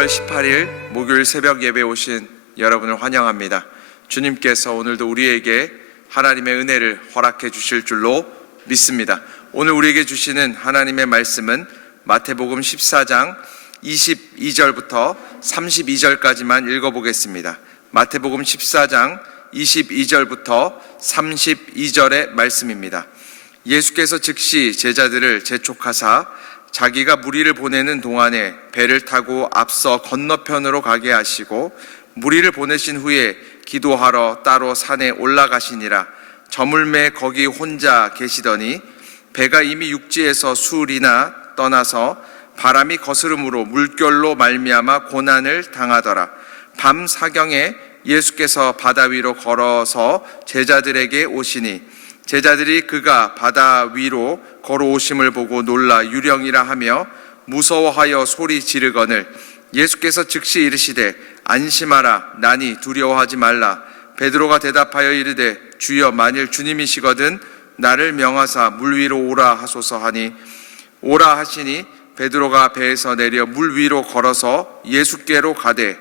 10월 18일 목요일 새벽 예배에 오신 여러분을 환영합니다. 주님께서 오늘도 우리에게 하나님의 은혜를 허락해 주실 줄로 믿습니다. 오늘 우리에게 주시는 하나님의 말씀은 마태복음 14장 22절부터 32절까지만 읽어보겠습니다. 마태복음 14장 22절부터 32절의 말씀입니다. 예수께서 즉시 제자들을 재촉하사 자기가 무리를 보내는 동안에 배를 타고 앞서 건너편으로 가게 하시고 무리를 보내신 후에 기도하러 따로 산에 올라가시니라. 저물매 거기 혼자 계시더니 배가 이미 육지에서 수리나 떠나서 바람이 거스름으로 물결로 말미암아 고난을 당하더라. 밤 사경에 예수께서 바다 위로 걸어서 제자들에게 오시니 제자들이 그가 바다 위로 걸어오심을 보고 놀라 유령이라 하며 무서워하여 소리 지르거늘 예수께서 즉시 이르시되 안심하라 나니 두려워하지 말라. 베드로가 대답하여 이르되 주여 만일 주님이시거든 나를 명하사 물 위로 오라 하소서 하니 오라 하시니 베드로가 배에서 내려 물 위로 걸어서 예수께로 가되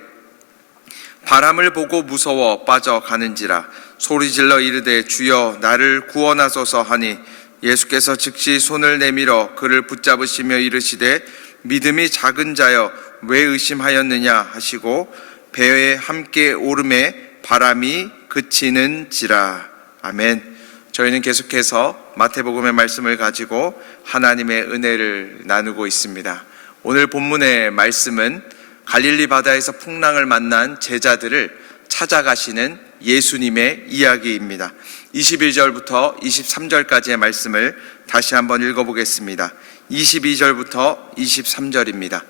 바람을 보고 무서워 빠져가는지라. 소리질러 이르되 주여 나를 구원하소서 하니 예수께서 즉시 손을 내밀어 그를 붙잡으시며 이르시되 믿음이 작은 자여 왜 의심하였느냐 하시고 배에 함께 오름에 바람이 그치는지라. 아멘. 저희는 계속해서 마태복음의 말씀을 가지고 하나님의 은혜를 나누고 있습니다. 오늘 본문의 말씀은 갈릴리 바다에서 풍랑을 만난 제자들을 찾아가시는 예수님의 이야기입니다. 21절부터 23절까지의 말씀을 다시 한번 읽어보겠습니다. 22절부터 23절입니다.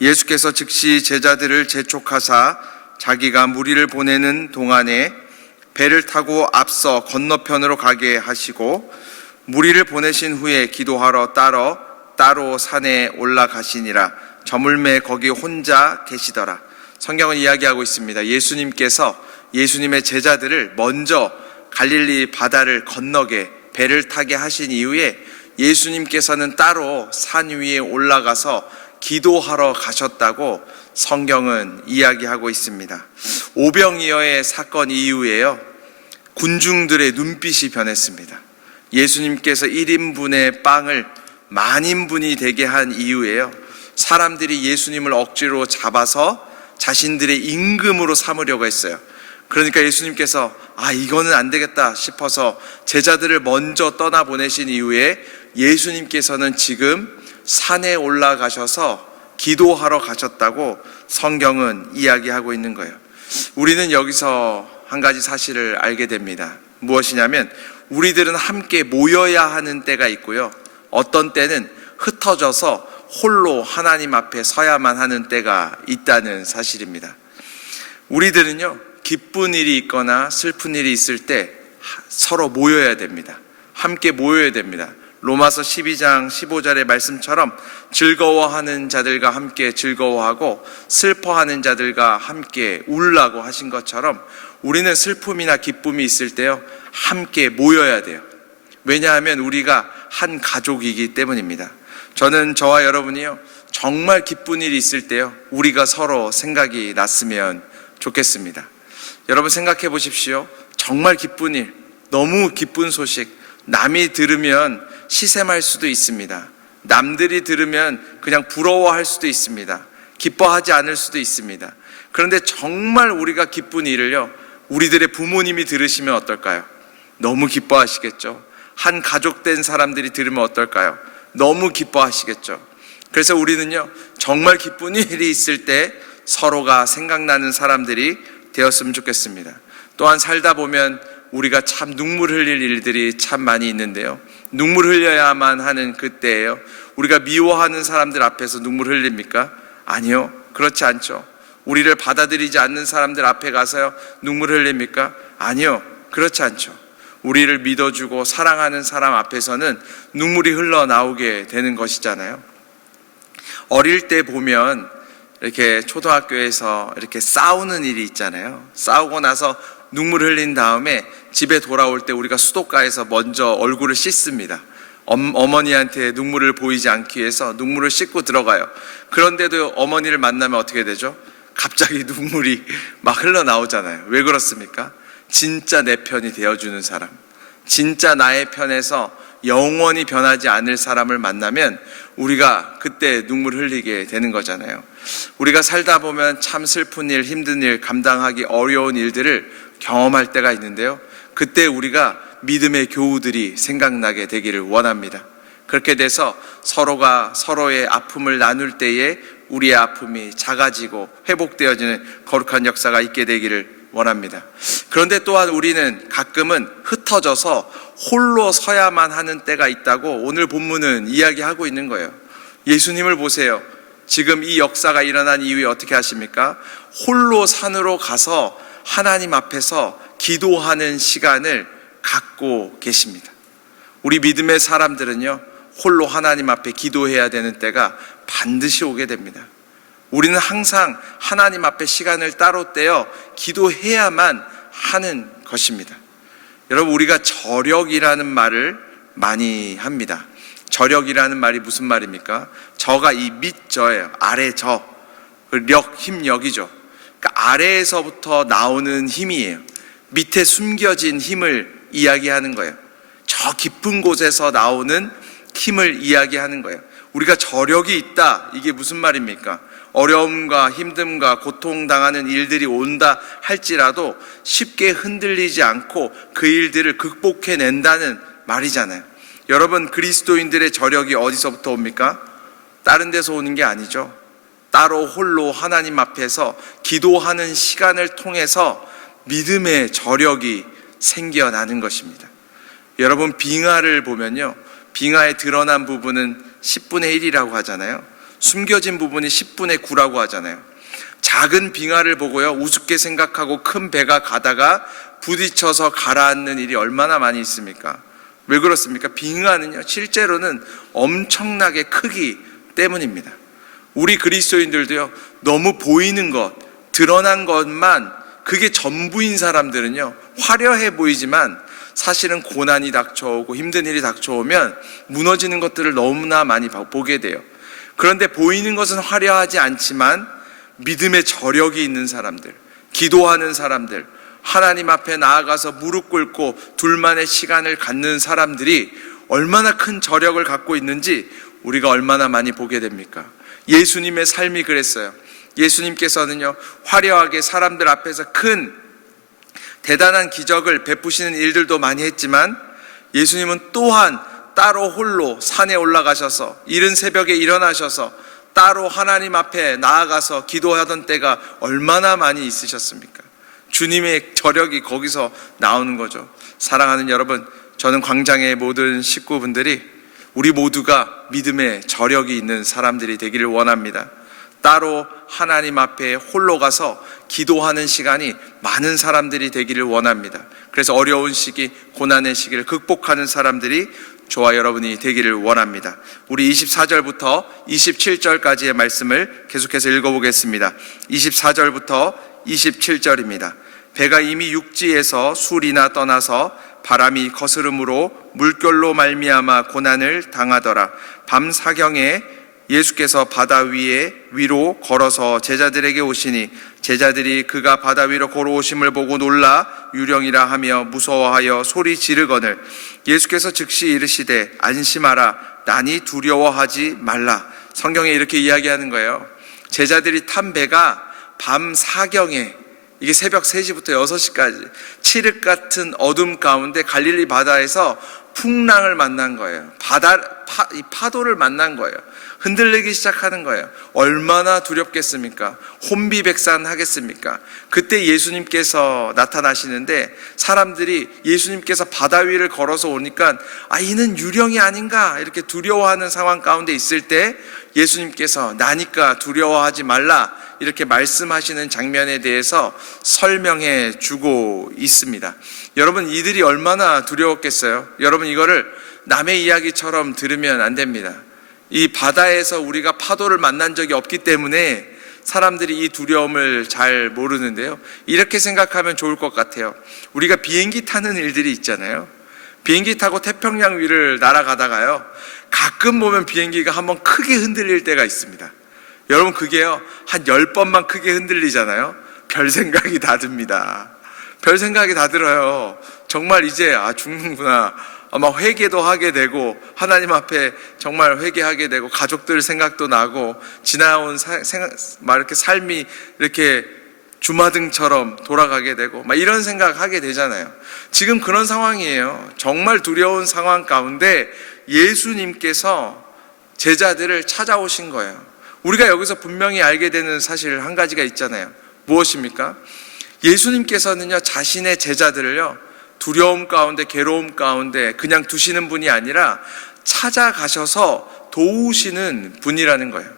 예수께서 즉시 제자들을 재촉하사 자기가 무리를 보내는 동안에 배를 타고 앞서 건너편으로 가게 하시고 무리를 보내신 후에 기도하러 따로 산에 올라가시니라. 저물매 거기 혼자 계시더라. 성경은 이야기하고 있습니다. 예수님의 제자들을 먼저 갈릴리 바다를 건너게 배를 타게 하신 이후에 예수님께서는 따로 산 위에 올라가서 기도하러 가셨다고 성경은 이야기하고 있습니다. 오병이어의 사건 이후에요, 군중들의 눈빛이 변했습니다. 예수님께서 1인분의 빵을 만인분이 되게 한 이후에요, 사람들이 예수님을 억지로 잡아서 자신들의 임금으로 삼으려고 했어요. 그러니까 예수님께서 이거는 안 되겠다 싶어서 제자들을 먼저 떠나보내신 이후에 예수님께서는 지금 산에 올라가셔서 기도하러 가셨다고 성경은 이야기하고 있는 거예요. 우리는 여기서 한 가지 사실을 알게 됩니다. 무엇이냐면 우리들은 함께 모여야 하는 때가 있고요, 어떤 때는 흩어져서 홀로 하나님 앞에 서야만 하는 때가 있다는 사실입니다. 우리들은요, 기쁜 일이 있거나 슬픈 일이 있을 때 서로 모여야 됩니다. 함께 모여야 됩니다. 로마서 12장 15절의 말씀처럼 즐거워하는 자들과 함께 즐거워하고 슬퍼하는 자들과 함께 울라고 하신 것처럼 우리는 슬픔이나 기쁨이 있을 때요, 함께 모여야 돼요. 왜냐하면 우리가 한 가족이기 때문입니다. 저는 저와 여러분이요, 정말 기쁜 일이 있을 때요, 우리가 서로 생각이 났으면 좋겠습니다. 여러분 생각해 보십시오. 정말 기쁜 일, 너무 기쁜 소식, 남이 들으면 시샘할 수도 있습니다. 남들이 들으면 그냥 부러워할 수도 있습니다. 기뻐하지 않을 수도 있습니다. 그런데 정말 우리가 기쁜 일을요, 우리들의 부모님이 들으시면 어떨까요? 너무 기뻐하시겠죠. 한 가족 된 사람들이 들으면 어떨까요? 너무 기뻐하시겠죠. 그래서 우리는요, 정말 기쁜 일이 있을 때 서로가 생각나는 사람들이 되었으면 좋겠습니다. 또한 살다 보면 우리가 참 눈물 흘릴 일들이 참 많이 있는데요, 눈물 흘려야만 하는 그때예요. 우리가 미워하는 사람들 앞에서 눈물 흘립니까? 아니요, 그렇지 않죠. 우리를 받아들이지 않는 사람들 앞에 가서요, 눈물 흘립니까? 아니요, 그렇지 않죠. 우리를 믿어주고 사랑하는 사람 앞에서는 눈물이 흘러나오게 되는 것이잖아요. 어릴 때 보면 이렇게 초등학교에서 이렇게 싸우는 일이 있잖아요. 싸우고 나서 눈물 흘린 다음에 집에 돌아올 때 우리가 수도가에서 먼저 얼굴을 씻습니다. 어머니한테 눈물을 보이지 않기 위해서 눈물을 씻고 들어가요. 그런데도 어머니를 만나면 어떻게 되죠? 갑자기 눈물이 막 흘러나오잖아요. 왜 그렇습니까? 진짜 내 편이 되어주는 사람, 진짜 나의 편에서 영원히 변하지 않을 사람을 만나면 우리가 그때 눈물 흘리게 되는 거잖아요. 우리가 살다 보면 참 슬픈 일, 힘든 일, 감당하기 어려운 일들을 경험할 때가 있는데요, 그때 우리가 믿음의 교우들이 생각나게 되기를 원합니다. 그렇게 돼서 서로가 서로의 아픔을 나눌 때에 우리의 아픔이 작아지고 회복되어지는 거룩한 역사가 있게 되기를 원합니다. 그런데 또한 우리는 가끔은 흩어져서 홀로 서야만 하는 때가 있다고 오늘 본문은 이야기하고 있는 거예요. 예수님을 보세요. 지금 이 역사가 일어난 이후에 어떻게 하십니까? 홀로 산으로 가서 하나님 앞에서 기도하는 시간을 갖고 계십니다. 우리 믿음의 사람들은요, 홀로 하나님 앞에 기도해야 되는 때가 반드시 오게 됩니다. 우리는 항상 하나님 앞에 시간을 따로 떼어 기도해야만 하는 것입니다. 여러분, 우리가 저력이라는 말을 많이 합니다. 저력이라는 말이 무슨 말입니까? 저가 이 밑저예요. 아래 저. 력, 힘력이죠. 그러니까 아래에서부터 나오는 힘이에요. 밑에 숨겨진 힘을 이야기하는 거예요. 저 깊은 곳에서 나오는 힘을 이야기하는 거예요. 우리가 저력이 있다, 이게 무슨 말입니까? 어려움과 힘듦과 고통당하는 일들이 온다 할지라도 쉽게 흔들리지 않고 그 일들을 극복해낸다는 말이잖아요. 여러분, 그리스도인들의 저력이 어디서부터 옵니까? 다른 데서 오는 게 아니죠. 따로 홀로 하나님 앞에서 기도하는 시간을 통해서 믿음의 저력이 생겨나는 것입니다. 여러분, 빙하를 보면요, 빙하에 드러난 부분은 10분의 1이라고 하잖아요. 숨겨진 부분이 10분의 9라고 하잖아요. 작은 빙하를 보고요, 우습게 생각하고 큰 배가 가다가 부딪혀서 가라앉는 일이 얼마나 많이 있습니까? 왜 그렇습니까? 빙하는요, 실제로는 엄청나게 크기 때문입니다. 우리 그리스도인들도요, 너무 보이는 것, 드러난 것만 그게 전부인 사람들은요, 화려해 보이지만 사실은 고난이 닥쳐오고 힘든 일이 닥쳐오면 무너지는 것들을 너무나 많이 보게 돼요. 그런데 보이는 것은 화려하지 않지만 믿음의 저력이 있는 사람들, 기도하는 사람들, 하나님 앞에 나아가서 무릎 꿇고 둘만의 시간을 갖는 사람들이 얼마나 큰 저력을 갖고 있는지 우리가 얼마나 많이 보게 됩니까? 예수님의 삶이 그랬어요. 예수님께서는요, 화려하게 사람들 앞에서 큰 대단한 기적을 베푸시는 일들도 많이 했지만 예수님은 또한 따로 홀로 산에 올라가셔서 이른 새벽에 일어나셔서 따로 하나님 앞에 나아가서 기도하던 때가 얼마나 많이 있으셨습니까? 주님의 저력이 거기서 나오는 거죠. 사랑하는 여러분, 저는 광장의 모든 식구분들이 우리 모두가 믿음의 저력이 있는 사람들이 되기를 원합니다. 따로 하나님 앞에 홀로 가서 기도하는 시간이 많은 사람들이 되기를 원합니다. 그래서 어려운 시기, 고난의 시기를 극복하는 사람들이 저와 여러분이 되기를 원합니다. 우리 24절부터 27절까지의 말씀을 계속해서 읽어보겠습니다. 24절부터 27절입니다. 배가 이미 육지에서 술이나 떠나서 바람이 거스름으로 물결로 말미암아 고난을 당하더라. 밤 사경에 예수께서 바다 위로 걸어서 제자들에게 오시니 제자들이 그가 바다 위로 걸어오심을 보고 놀라 유령이라 하며 무서워하여 소리 지르거늘 예수께서 즉시 이르시되 안심하라 나니 두려워하지 말라. 성경에 이렇게 이야기하는 거예요. 제자들이 탄 배가 밤 사경에, 이게 새벽 3시부터 6시까지 칠흑 같은 어둠 가운데 갈릴리 바다에서 풍랑을 만난 거예요. 파도를 만난 거예요. 흔들리기 시작하는 거예요. 얼마나 두렵겠습니까? 혼비백산하겠습니까? 그때 예수님께서 나타나시는데 사람들이 예수님께서 바다 위를 걸어서 오니까 이는 유령이 아닌가 이렇게 두려워하는 상황 가운데 있을 때 예수님께서 나니까 두려워하지 말라 이렇게 말씀하시는 장면에 대해서 설명해 주고 있습니다. 여러분, 이들이 얼마나 두려웠겠어요? 여러분, 이거를 남의 이야기처럼 들으면 안 됩니다. 이 바다에서 우리가 파도를 만난 적이 없기 때문에 사람들이 이 두려움을 잘 모르는데요, 이렇게 생각하면 좋을 것 같아요. 우리가 비행기 타는 일들이 있잖아요. 비행기 타고 태평양 위를 날아가다가요, 가끔 보면 비행기가 한번 크게 흔들릴 때가 있습니다. 여러분, 그게요, 한 10번만 크게 흔들리잖아요. 별 생각이 다 듭니다. 별 생각이 다 들어요. 정말 이제 죽는구나. 아마 회개도 하게 되고, 하나님 앞에 정말 회개하게 되고, 가족들 생각도 나고, 지나온 이렇게 삶이 이렇게 주마등처럼 돌아가게 되고, 이런 생각하게 되잖아요. 지금 그런 상황이에요. 정말 두려운 상황 가운데 예수님께서 제자들을 찾아오신 거예요. 우리가 여기서 분명히 알게 되는 사실 한 가지가 있잖아요. 무엇입니까? 예수님께서는요, 자신의 제자들을요, 두려움 가운데, 괴로움 가운데 그냥 두시는 분이 아니라 찾아가셔서 도우시는 분이라는 거예요.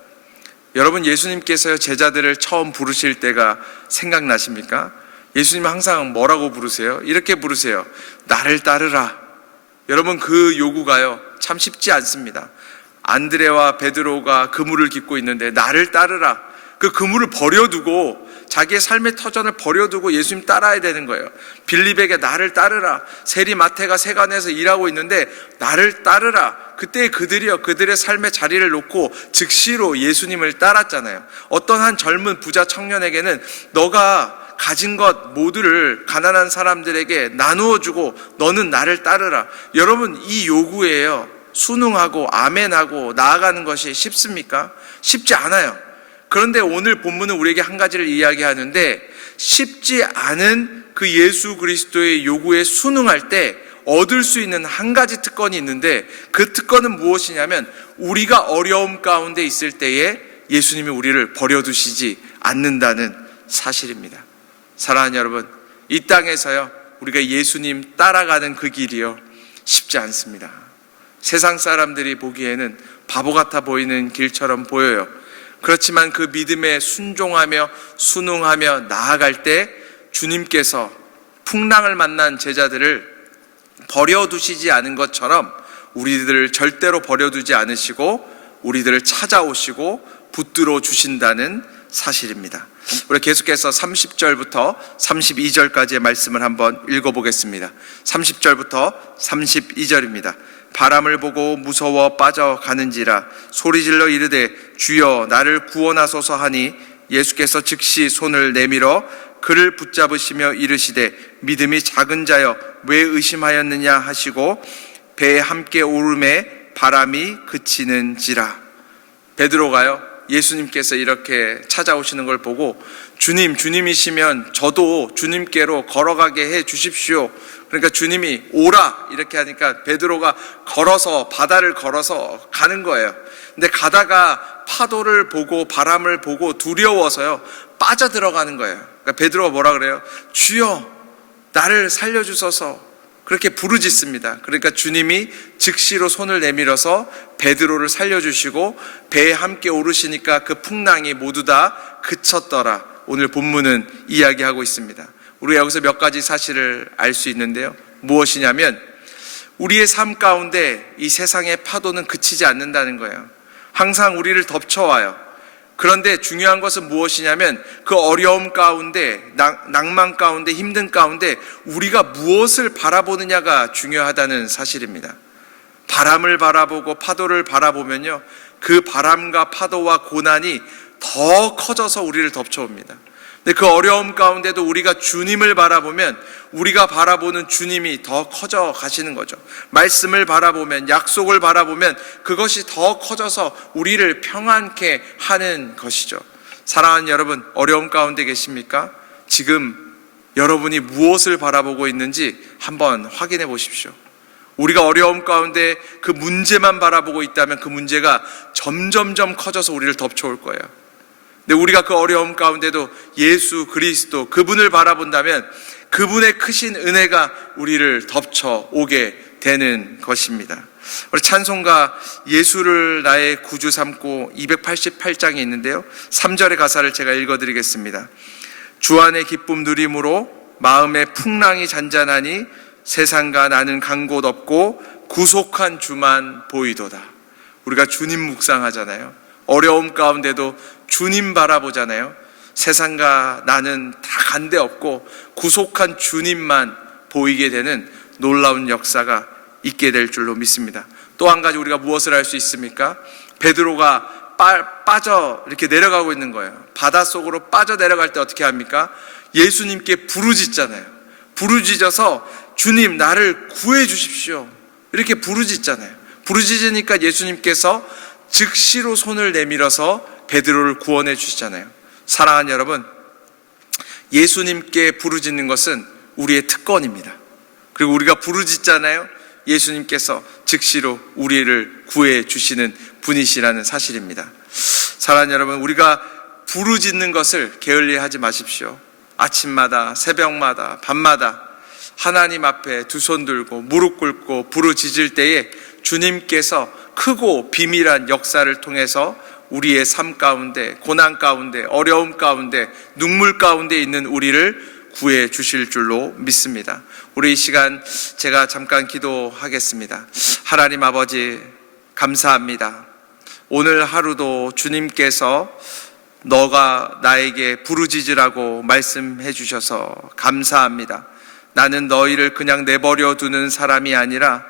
여러분, 예수님께서 제자들을 처음 부르실 때가 생각나십니까? 예수님은 항상 뭐라고 부르세요? 이렇게 부르세요. 나를 따르라. 여러분, 그 요구가요, 참 쉽지 않습니다. 안드레와 베드로가 그물을 깃고 있는데 나를 따르라. 그 그물을 버려두고, 자기의 삶의 터전을 버려두고 예수님 따라야 되는 거예요. 빌립에게 나를 따르라. 세리 마태가 세관에서 일하고 있는데 나를 따르라. 그때 그들의 삶의 자리를 놓고 즉시로 예수님을 따랐잖아요. 어떤 한 젊은 부자 청년에게는 너가 가진 것 모두를 가난한 사람들에게 나누어 주고 너는 나를 따르라. 여러분, 이 요구에요, 순응하고 아멘하고 나아가는 것이 쉽습니까? 쉽지 않아요. 그런데 오늘 본문은 우리에게 한 가지를 이야기하는데, 쉽지 않은 그 예수 그리스도의 요구에 순응할 때 얻을 수 있는 한 가지 특권이 있는데, 그 특권은 무엇이냐면, 우리가 어려움 가운데 있을 때에 예수님이 우리를 버려두시지 않는다는 사실입니다. 사랑하는 여러분, 이 땅에서요, 우리가 예수님 따라가는 그 길이요, 쉽지 않습니다. 세상 사람들이 보기에는 바보 같아 보이는 길처럼 보여요. 그렇지만 그 믿음에 순종하며 순응하며 나아갈 때 주님께서 풍랑을 만난 제자들을 버려두시지 않은 것처럼 우리들을 절대로 버려두지 않으시고 우리들을 찾아오시고 붙들어 주신다는 사실입니다. 우리 계속해서 30절부터 32절까지의 말씀을 한번 읽어보겠습니다. 30절부터 32절입니다. 바람을 보고 무서워 빠져가는지라 소리질러 이르되 주여 나를 구원하소서 하니 예수께서 즉시 손을 내밀어 그를 붙잡으시며 이르시되 믿음이 작은 자여 왜 의심하였느냐 하시고 배에 함께 오름에 바람이 그치는지라. 베드로가요, 예수님께서 이렇게 찾아오시는 걸 보고 주님이시면 저도 주님께로 걸어가게 해 주십시오. 그러니까 주님이 오라 이렇게 하니까 베드로가 바다를 걸어서 가는 거예요. 근데 가다가 파도를 보고 바람을 보고 두려워서요, 빠져들어가는 거예요. 그러니까 베드로가 뭐라 그래요? 주여 나를 살려주소서. 그렇게 부르짖습니다. 그러니까 주님이 즉시로 손을 내밀어서 베드로를 살려주시고 배에 함께 오르시니까 그 풍랑이 모두 다 그쳤더라. 오늘 본문은 이야기하고 있습니다. 우리가 여기서 몇 가지 사실을 알 수 있는데요. 무엇이냐면 우리의 삶 가운데 이 세상의 파도는 그치지 않는다는 거예요. 항상 우리를 덮쳐와요. 그런데 중요한 것은 무엇이냐면 그 어려움 가운데, 낭만 가운데, 힘든 가운데 우리가 무엇을 바라보느냐가 중요하다는 사실입니다. 바람을 바라보고 파도를 바라보면요, 그 바람과 파도와 고난이 더 커져서 우리를 덮쳐옵니다. 근데 그 어려움 가운데도 우리가 주님을 바라보면 우리가 바라보는 주님이 더 커져 가시는 거죠. 말씀을 바라보면, 약속을 바라보면 그것이 더 커져서 우리를 평안케 하는 것이죠. 사랑하는 여러분, 어려움 가운데 계십니까? 지금 여러분이 무엇을 바라보고 있는지 한번 확인해 보십시오. 우리가 어려움 가운데 그 문제만 바라보고 있다면 그 문제가 점점점 커져서 우리를 덮쳐올 거예요. 근데 우리가 그 어려움 가운데도 예수 그리스도 그분을 바라본다면 그분의 크신 은혜가 우리를 덮쳐오게 되는 것입니다. 우리 찬송가 예수를 나의 구주 삼고 288장이 있는데요, 3절의 가사를 제가 읽어드리겠습니다. 주 안의 기쁨 누림으로 마음의 풍랑이 잔잔하니 세상과 나는 간 곳 없고 구속한 주만 보이도다. 우리가 주님 묵상하잖아요. 어려움 가운데도 주님 바라보잖아요. 세상과 나는 다 간 데 없고 구속한 주님만 보이게 되는 놀라운 역사가 있게 될 줄로 믿습니다. 또 한 가지 우리가 무엇을 할 수 있습니까? 베드로가 빠져 이렇게 내려가고 있는 거예요. 바닷속으로 빠져 내려갈 때 어떻게 합니까? 예수님께 부르짖잖아요. 부르짖어서 주님 나를 구해 주십시오. 이렇게 부르짖잖아요. 부르짖으니까 예수님께서 즉시로 손을 내밀어서 베드로를 구원해 주시잖아요. 사랑하는 여러분, 예수님께 부르짖는 것은 우리의 특권입니다. 그리고 우리가 부르짖잖아요. 예수님께서 즉시로 우리를 구해 주시는 분이시라는 사실입니다. 사랑하는 여러분, 우리가 부르짖는 것을 게을리하지 마십시오. 아침마다, 새벽마다, 밤마다 하나님 앞에 두 손 들고 무릎 꿇고 부르짖을 때에 주님께서 크고 비밀한 역사를 통해서 우리의 삶 가운데, 고난 가운데, 어려움 가운데, 눈물 가운데 있는 우리를 구해 주실 줄로 믿습니다. 우리 이 시간 제가 잠깐 기도하겠습니다. 하나님 아버지, 감사합니다. 오늘 하루도 주님께서 너가 나에게 부르짖으라고 말씀해 주셔서 감사합니다. 나는 너희를 그냥 내버려 두는 사람이 아니라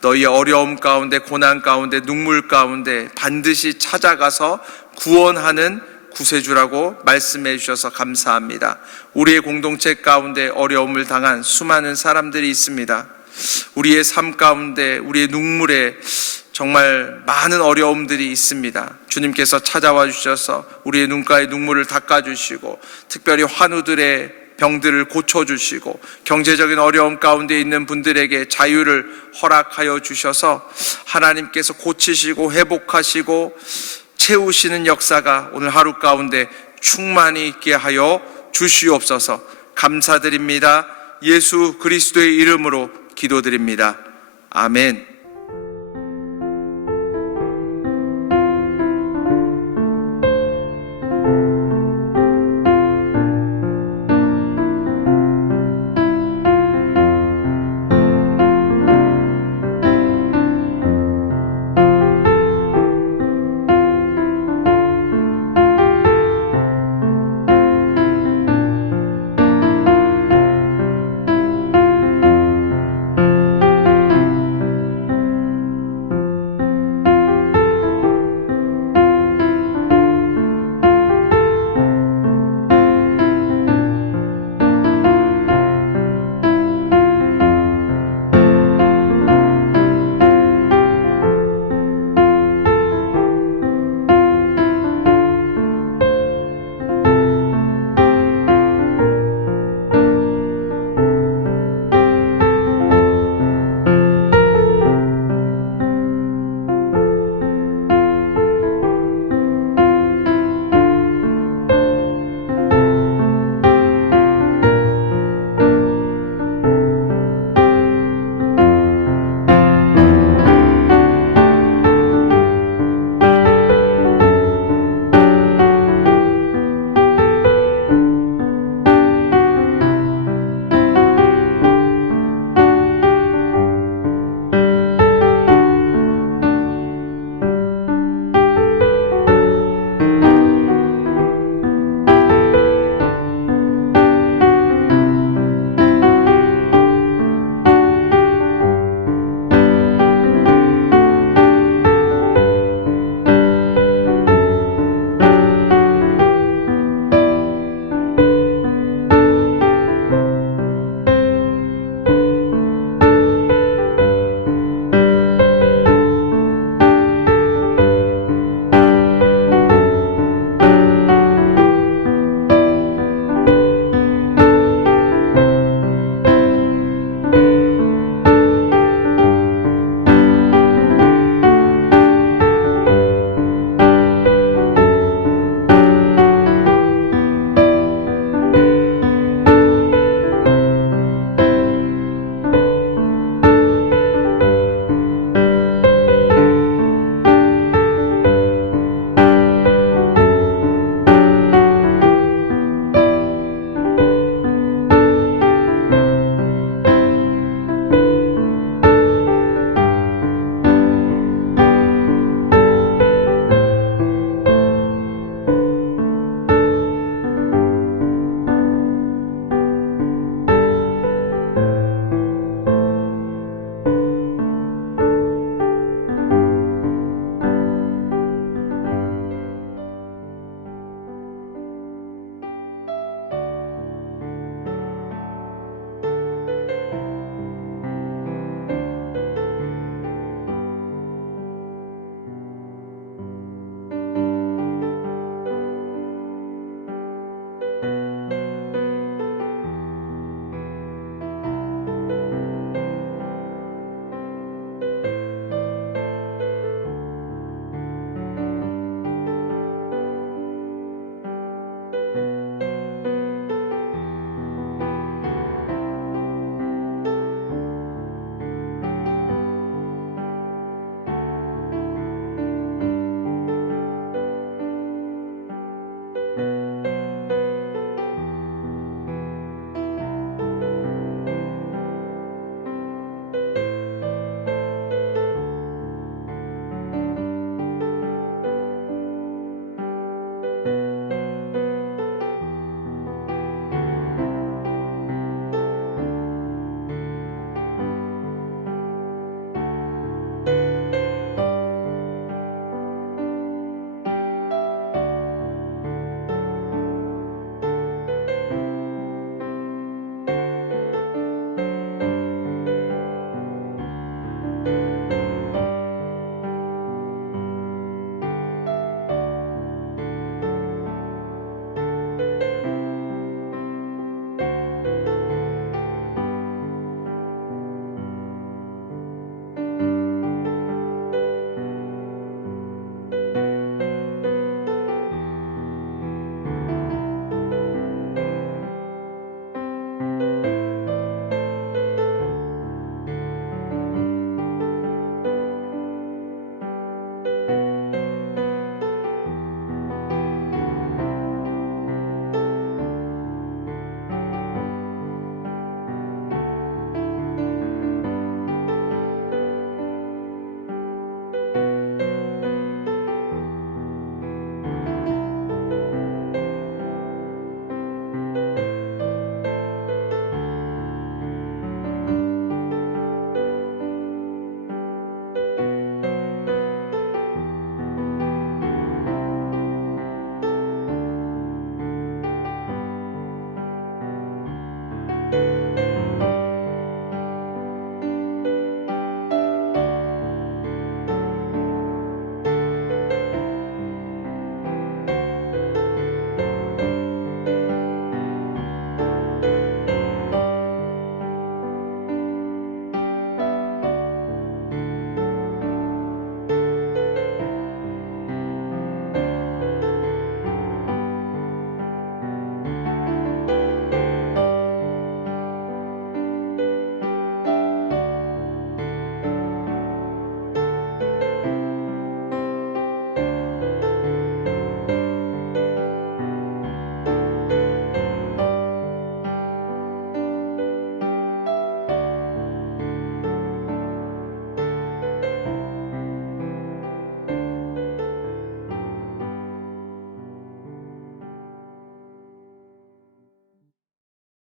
너희의 어려움 가운데, 고난 가운데, 눈물 가운데 반드시 찾아가서 구원하는 구세주라고 말씀해 주셔서 감사합니다. 우리의 공동체 가운데 어려움을 당한 수많은 사람들이 있습니다. 우리의 삶 가운데, 우리의 눈물에 정말 많은 어려움들이 있습니다. 주님께서 찾아와 주셔서 우리의 눈가의 눈물을 닦아주시고, 특별히 환우들의 병들을 고쳐주시고, 경제적인 어려움 가운데 있는 분들에게 자유를 허락하여 주셔서 하나님께서 고치시고 회복하시고 채우시는 역사가 오늘 하루 가운데 충만히 있게 하여 주시옵소서. 감사드립니다. 예수 그리스도의 이름으로 기도드립니다. 아멘.